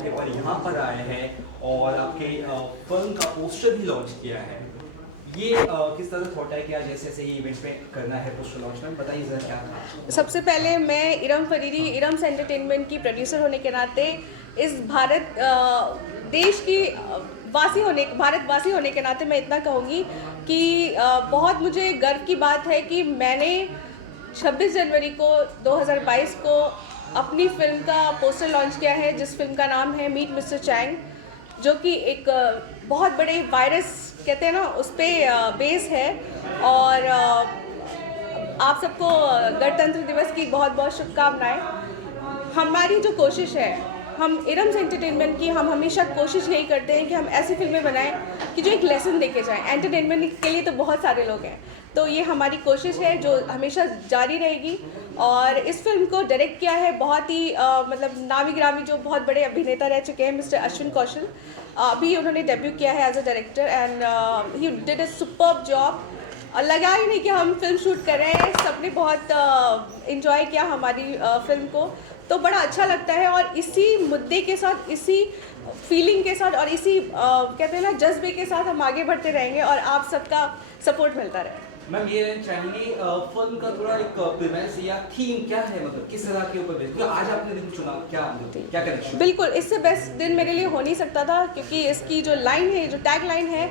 मौके पर यहाँ पर आए हैं और आपके फिल्म का पोस्टर भी लॉन्च किया है। ये किस तरह थॉट है कि आज ऐसे ऐसे ही इवेंट्स में करना है पोस्टर लॉन्च में, बताइए ज़रा क्या था। सबसे पहले मैं इरम फरीदी, इरम्स एंटरटेनमेंट की प्रोड्यूसर होने के नाते इस देश की भारतवासी होने के नाते मैं इतना कहूँगी कि बहुत मुझे गर्व की बात है कि मैंने 26 जनवरी को 2022 को अपनी फिल्म का पोस्टर लॉन्च किया है, जिस फिल्म का नाम है मीट मिस्टर चैंग, जो कि एक बहुत बड़े वायरस कहते हैं ना, उस पर बेस है। और आप सबको गणतंत्र दिवस की बहुत बहुत शुभकामनाएं। हमारी जो कोशिश है, हम इरम्स एंटरटेनमेंट की, हम हमेशा कोशिश यही करते हैं कि हम ऐसी फिल्में बनाएं कि जो एक लेसन देके जाएं। एंटरटेनमेंट के लिए तो बहुत सारे लोग हैं, तो ये हमारी कोशिश है जो हमेशा जारी रहेगी। और इस फिल्म को डायरेक्ट किया है बहुत ही मतलब नामी ग्रामी जो बहुत बड़े अभिनेता रह चुके हैं, मिस्टर अश्विन कौशल। अभी उन्होंने डेब्यू किया है as a director and he did a superb job. लगा ही नहीं कि हम फिल्म शूट कर रहे हैं, सबने बहुत इन्जॉय किया हमारी फिल्म को, तो बड़ा अच्छा लगता है। और इसी मुद्दे के साथ, इसी फीलिंग के साथ और इसी कहते हैं ना जज्बे के साथ हम आगे बढ़ते रहेंगे और आप सबका सपोर्ट मिलता रहे। मैम ये चाहेंगे फिल्म का थोड़ा एक प्रीमिस या थीम क्या है, मतलब किस तरह के ऊपर बेस्ड, आज आपने दिन चुना, क्या कनेक्शन? बिल्कुल, इससे बेस्ट दिन मेरे लिए हो नहीं सकता था, क्योंकि इसकी जो लाइन है, जो टैग लाइन है,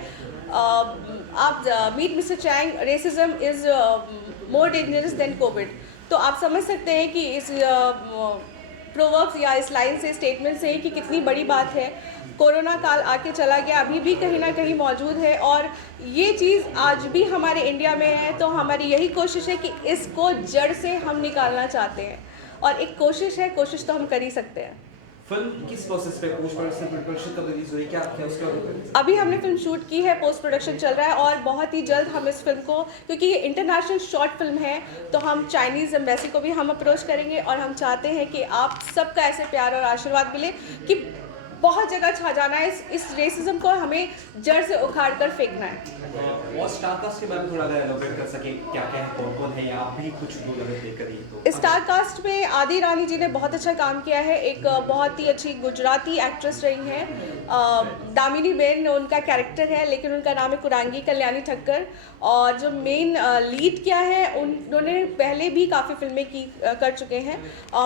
आप meet mister Chang, racism is more dangerous than Covid. तो आप समझ सकते हैं कि इस प्रोवर्ब्स या इस लाइन से, स्टेटमेंट से, कि कितनी बड़ी बात है। कोरोना काल आके चला गया, अभी भी कहीं ना कहीं मौजूद है और ये चीज़ आज भी हमारे इंडिया में है। तो हमारी यही कोशिश है कि इसको जड़ से हम निकालना चाहते हैं, और एक कोशिश है, कोशिश तो हम कर ही सकते हैं। फिल्म किस प्रोसेस पे, पोस्ट प्रोडक्शन कब रिलीज हुई, क्या क्या उसके बारे? अभी हमने फिल्म शूट की है, पोस्ट प्रोडक्शन चल रहा है और बहुत ही जल्द हम इस फिल्म को, क्योंकि ये इंटरनेशनल शॉर्ट फिल्म है, तो हम चाइनीज़ एम्बेसी को भी हम अप्रोच करेंगे और हम चाहते हैं कि आप सबका ऐसे प्यार और आशीर्वाद मिले कि बहुत जगह छा जाना है। इस रेसिज्म को हमें जड़ से उखाड़ कर फेंकना है। और स्टारकास्ट के बारे में थोड़ा अगर एलाबोरेट कर सके, क्या क्या है, कौन कौन है, या आप भी कुछ लोग अगर देख कर तो। स्टार कास्ट में आदि ईरानी जी ने बहुत अच्छा काम किया है, एक बहुत ही अच्छी गुजराती एक्ट्रेस रही हैं। दामिनी बेन उनका कैरेक्टर है, लेकिन उनका नाम है कुरांगी कल्याणी ठक्कर। और जो मेन लीड किया है, उन्होंने पहले भी काफ़ी फिल्में कर चुके हैं।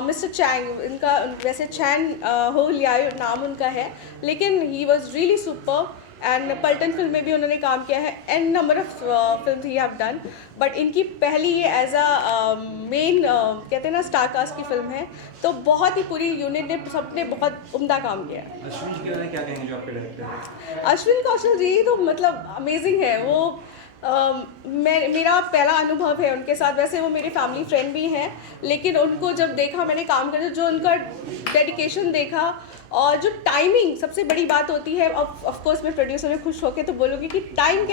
मिस्टर चैंग, इनका वैसे चैन हो लियाओ नाम उनका है, लेकिन he was really super. And Paltan film में भी उन्होंने काम किया है, an number of film he have done, but इनकी पहली ये एज अ मेन कहते हैं ना स्टार कास्ट की फिल्म है। तो बहुत ही पूरी यूनिट ने, सबने बहुत उम्दा काम किया है। अश्विन जी के बारे में क्या कहेंगे जो आपके डायरेक्टर हैं? अश्विन कौशल जी तो मतलब अमेजिंग है वो। मेरा पहला अनुभव है उनके साथ। वैसे वो मेरे फैमिली फ्रेंड भी हैं, लेकिन उनको जब देखा मैंने काम करते, जो उनका डेडिकेशन देखा और जो टाइमिंग, सबसे बड़ी बात होती है। ऑफ कोर्स मैं प्रोड्यूसर में खुश होकर तो बोलूँगी कि टाइमिंग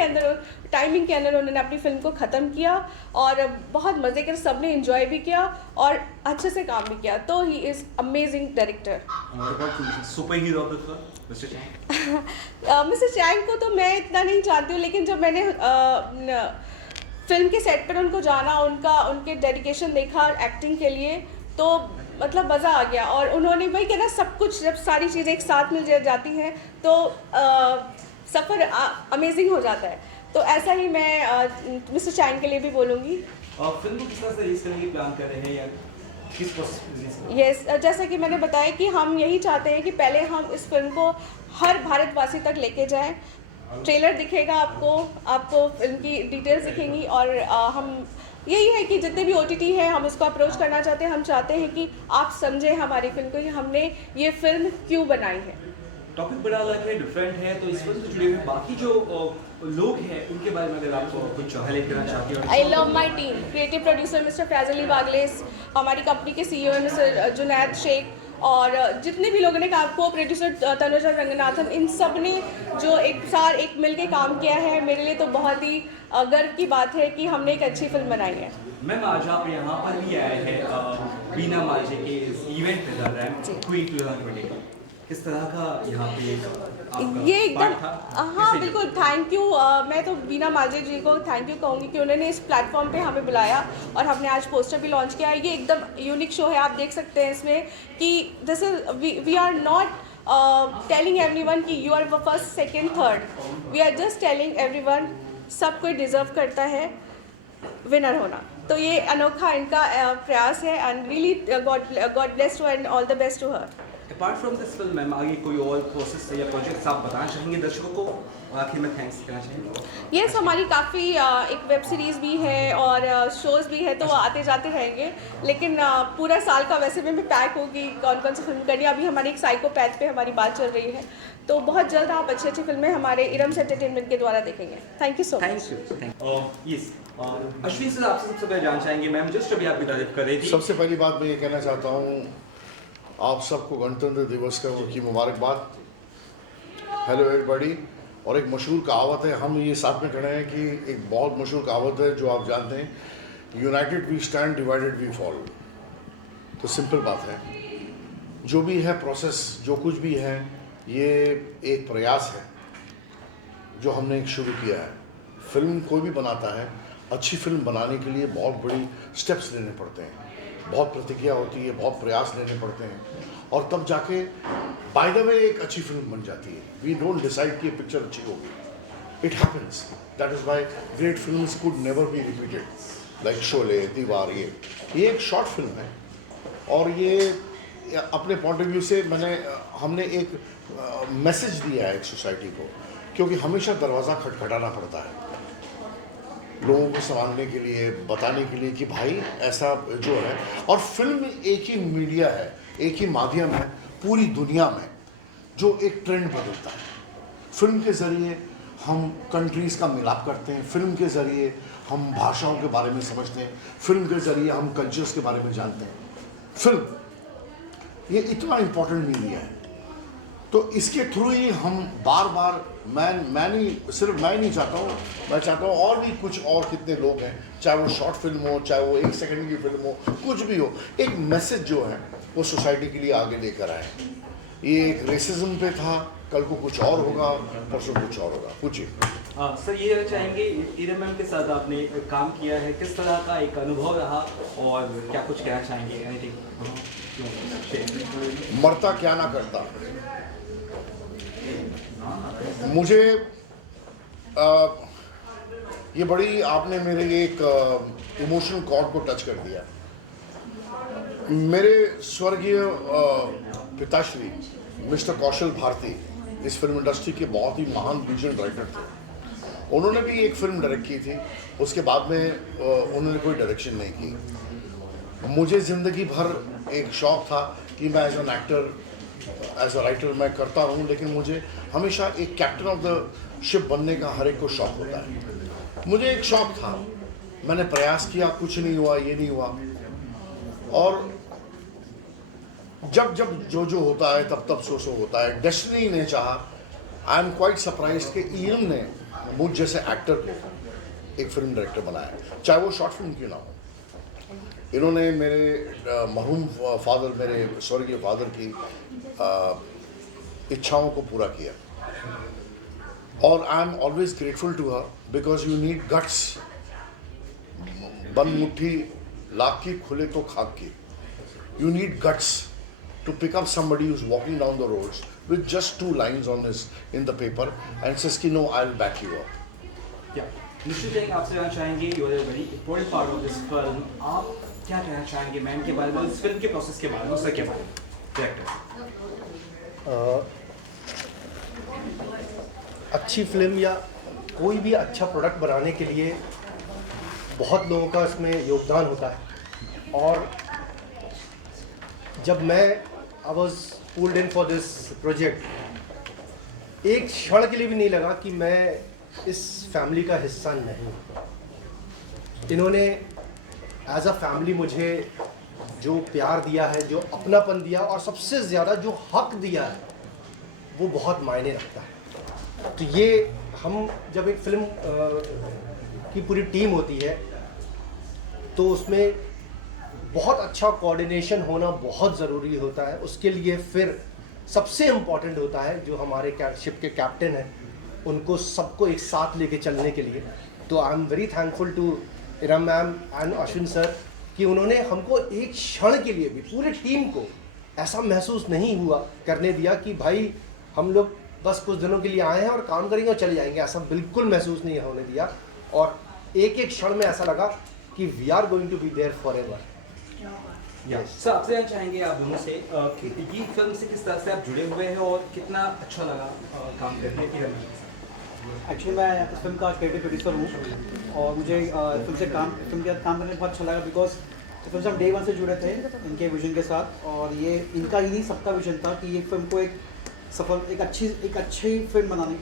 के अंदर उन्होंने अपनी फिल्म को ख़त्म किया और बहुत मज़े कर सबने इन्जॉय भी किया और अच्छे से काम भी किया। तो he is amazing director. Super hero mister Chang. Mister Chang को तो मैं इतना नहीं जानती हूँ, लेकिन जब मैंने फिल्म के सेट पर उनको जाना, उनके डेडिकेशन देखा एक्टिंग के लिए, तो मतलब मज़ा आ गया। और उन्होंने वही कहना, सब कुछ जब सारी चीज़ें एक साथ मिल जाती हैं तो सफ़र अमेजिंग हो जाता है। तो ऐसा ही मैं मिस्टर चैंग के लिए भी बोलूँगी। फिल्म को किस तरह से रिलीज करने की प्लान कर रहे हैं या किस प्रोसेस? यस, जैसा कि मैंने बताया कि हम यही चाहते हैं कि पहले हम इस फिल्म को हर भारतवासी तक लेके जाएं। ट्रेलर दिखेगा आपको फिल्म की डिटेल्स दिखेंगी और हम यही है कि जितने भी OTT हैं, हम इसको अप्रोच करना चाहते हैं। हम चाहते हैं कि आप समझें हमारी फिल्म को कि हमने ये फिल्म क्यों बनाई है। टॉपिक बड़ा अलग है, डिफरेंट है, तो इस फिल्म से जुड़े हुए बाकी जो लोग हैं उनके बारे में अगर आप कुछ हाईलाइट करना चाहती हो। I love my team, creative producer mister Faiz Ali वागलेस, हमारी कंपनी के CEO मिस्टर जुनैद शेख, और जितने भी लोगों ने काम, को प्रोड्यूसर तनुजा रंगनाथन, इन सब ने जो एक मिल के काम किया है, मेरे लिए तो बहुत ही गर्व की बात है कि हमने एक अच्छी फिल्म बनाई है। मैम आज आप यहाँ पर भी आए हैं बीना मालजे के इस इवेंट पे कर रहे हैं क्वीन 2020, किस तरह का यहाँ पे ये एकदम, हाँ बिल्कुल, थैंक यू। मैं तो बीना मालजे जी को थैंक यू कहूँगी कि उन्होंने इस प्लेटफॉर्म पे हमें बुलाया और हमने आज पोस्टर भी लॉन्च किया। ये एकदम यूनिक शो है, आप देख सकते हैं इसमें कि this is we are not telling everyone कि you are first second third, we are just telling everyone सब कोई डिज़र्व करता है विनर होना। तो ये अनोखा इनका प्रयास है and really God bless to and all the best to her. Apart from this film ma'am आगे कोई और प्रोसेस या प्रोजेक्ट्स आप बताना चाहेंगे दर्शकों को, आखिर में थैंक्स कहना चाहेंगे? यस, हमारी काफ़ी एक वेब सीरीज़ भी है और शोज़ भी है, तो वो आते जाते रहेंगे। लेकिन पूरा साल का वैसे भी मैं पैक होगी कौन कौन सी फिल्म करनी है। अभी हमारी एक साइकोपैथ पे हमारी बात चल रही है, तो बहुत जल्द आप अच्छी अच्छी फिल्में हमारे इरम्स एंटरटेनमेंट के द्वारा देखेंगे। Thank you so much. Thank you. Yes, Ashwin sir आपसे सबसे पहले जानना चाहेंगे, मैम जस्ट अभी आपकी तारीफ कर रही थी। सबसे पहली बात मैं ये कहना चाहता हूँ, आप सबको गणतंत्र दिवस की मुबारकबाद। Hello everybody. और एक मशहूर कहावत है, हम ये साथ में खड़े हैं कि एक बहुत मशहूर कहावत है जो आप जानते हैं, united we stand, divided we fall. तो सिंपल बात है, जो भी है प्रोसेस, जो कुछ भी है, ये एक प्रयास है जो हमने एक शुरू किया है। फिल्म कोई भी बनाता है, अच्छी फिल्म बनाने के लिए बहुत बड़ी स्टेप्स लेने पड़ते हैं, बहुत प्रतिज्ञा होती है, बहुत प्रयास लेने पड़ते हैं, और तब जाके बाय द वे एक अच्छी फिल्म बन जाती है। वी डोंट डिसाइड कि ये पिक्चर अच्छी होगी, it happens. That is why great films could never be repeated, like Sholay, दीवार। ये एक शॉर्ट फिल्म है, और ये अपने पॉइंट ऑफ व्यू से हमने एक मैसेज दिया है एक सोसाइटी को, क्योंकि हमेशा दरवाज़ा खटखटाना पड़ता है लोगों को संभालने के लिए, बताने के लिए कि भाई ऐसा जो है। और फिल्म एक ही मीडिया है, एक ही माध्यम है पूरी दुनिया में जो एक ट्रेंड बदलता है। फिल्म के ज़रिए हम कंट्रीज़ का मिलाप करते हैं, फिल्म के ज़रिए हम भाषाओं के बारे में समझते हैं, फिल्म के ज़रिए हम कल्चर्स के बारे में जानते हैं। फिल्म ये इतना इम्पोर्टेंट मीडिया है, तो इसके थ्रू ही हम बार बार मैं नहीं चाहता हूँ, मैं चाहता हूँ और भी कुछ और कितने लोग हैं, चाहे वो शॉर्ट फिल्म हो, चाहे वो 1 सेकंड की फिल्म हो, कुछ भी हो, एक मैसेज जो है वो सोसाइटी के लिए आगे लेकर आए। ये एक रेसिज्म पे था, कल को कुछ और होगा, परसों कुछ और होगा। पूछिए। सर ये चाहेंगे, इरम मैम के साथ आपने काम किया है, किस तरह का एक अनुभव रहा और क्या कुछ कहना चाहेंगे? एनीथिंग? मरता क्या ना करता। मुझे ये बड़ी आपने मेरे एक इमोशनल कॉर्ड को टच कर दिया। मेरे स्वर्गीय पिताश्री मिस्टर कौशल भारती इस फिल्म इंडस्ट्री के बहुत ही महान विजन डायरेक्टर थे। उन्होंने भी एक फिल्म डायरेक्ट की थी, उसके बाद में उन्होंने कोई डायरेक्शन नहीं की। मुझे ज़िंदगी भर एक शौक़ था कि मैं as an actor, as a writer मैं करता रहूं, लेकिन मुझे हमेशा एक कैप्टन ऑफ द शिप बनने का हर एक को शौक़ होता है। मुझे एक शौक़ था, मैंने प्रयास किया, कुछ नहीं हुआ, ये नहीं हुआ। और जब जब जो होता है तब तब सो होता है। डेस्टिनी ने चाहा। आई एम क्वाइट सरप्राइज्ड कि इरम ने मुझ जैसे एक्टर को एक फिल्म डायरेक्टर बनाया, चाहे वो शॉर्ट फिल्म क्यों ना हो। इन्होंने मेरे मरहूम फादर, मेरे स्वर्गीय फादर की इच्छाओं को पूरा किया, और I am always grateful to her because you need guts. बंद मुट्ठी लाख की, खुले तो खाक की। You need guts to pick up somebody who's walking down the roads with just 2 lines in the paper and says कि no, I'll back you up. Yeah. निश्चित है आपसे जानना चाहेंगे, you are a very important part of this film. आप क्या कहना चाहेंगे मैम के बारे में, इस फिल्म के प्रोसेस के बारे में, उसके बारे में? डायरेक्टर। अच्छी फिल्म या कोई भी अच्छा प्रोडक्ट बनाने के लिए बहुत लोगों का इसमें योगदान होता है, और जब मैं I was pulled in for this project, एक क्षण के लिए भी नहीं लगा कि मैं इस फैमिली का हिस्सा नहीं। इन्होंने एज अ फैमिली मुझे जो प्यार दिया है, जो अपनापन दिया, और सबसे ज़्यादा जो हक दिया है, वो बहुत मायने रखता है। तो ये हम जब एक फिल्म की पूरी टीम होती है तो उसमें बहुत अच्छा कोऑर्डिनेशन होना बहुत ज़रूरी होता है। उसके लिए फिर सबसे इम्पॉर्टेंट होता है जो हमारे शिप के कैप्टन हैं, उनको सबको एक साथ लेके चलने के लिए। तो I am very thankful to Iram ma'am and Ashwin sir कि उन्होंने हमको एक क्षण के लिए भी, पूरी टीम को ऐसा महसूस नहीं हुआ करने दिया कि भाई हम लोग बस कुछ दिनों के लिए आए हैं और काम करेंगे और चले जाएंगे, ऐसा बिल्कुल महसूस नहीं होने दिया। और एक एक क्षण में ऐसा लगा कि we are going to be there forever. Sir आपसे जानना चाहेंगे आप दोनों से कि ये फिल्म से किस तरह से आप जुड़े हुए हैं और कितना अच्छा लगा काम करने की रंग। एक्चुअली मैं इस फिल्म का क्रिएटिव प्रोड्यूसर हूँ और मुझे फिल्म के साथ काम करने में बहुत अच्छा लगा बिकॉज फिल्म से हम डे 1 से जुड़े थे इनके विजन के साथ, और ये इनका ही नहीं सबका विजन था कि ये फिल्म को एक अच्छी फिल्म बनाने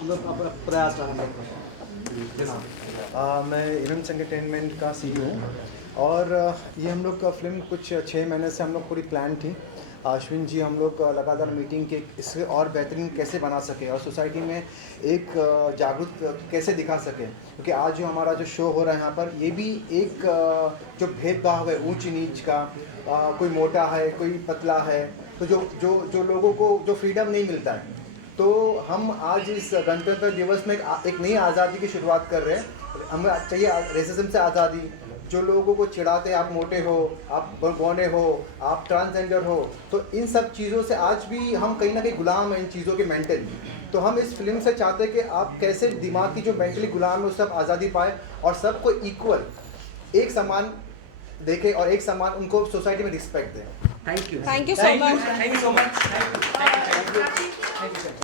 हम लोग प्रयास रहा हम लोग का। मैं इरम्स एंटरटेनमेंट का CEO हूँ और ये हम लोग का फिल्म कुछ 6 महीने से हम लोग पूरी प्लान थी। अश्विन जी हम लोग लगातार मीटिंग के इससे और बेहतरीन कैसे बना सके और सोसाइटी में एक जागरूक कैसे दिखा सके, क्योंकि आज जो हमारा जो शो हो रहा है यहाँ पर ये भी एक जो भेदभाव है ऊंच नीच का, कोई मोटा है कोई पतला है, तो जो लोगों को जो फ्रीडम नहीं मिलता है, तो हम आज इस गणतंत्र दिवस में एक नई आज़ादी की शुरुआत कर रहे हैं। हमें चाहिए रेसिज्म से आज़ादी। जो लोगों को चिढ़ाते आप मोटे हो, आप बौने हो, आप ट्रांसजेंडर हो, तो इन सब चीज़ों से आज भी हम कहीं ना कहीं गुलाम हैं इन चीज़ों के मेंटली। तो हम इस फिल्म से चाहते हैं कि आप कैसे दिमाग की जो मेंटली गुलाम है उस सब आज़ादी पाए और सबको इक्वल एक समान देखें और एक समान उनको सोसाइटी में रिस्पेक्ट दें। Thank you Thank you so much. Thank you so much.